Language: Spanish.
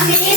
Amén.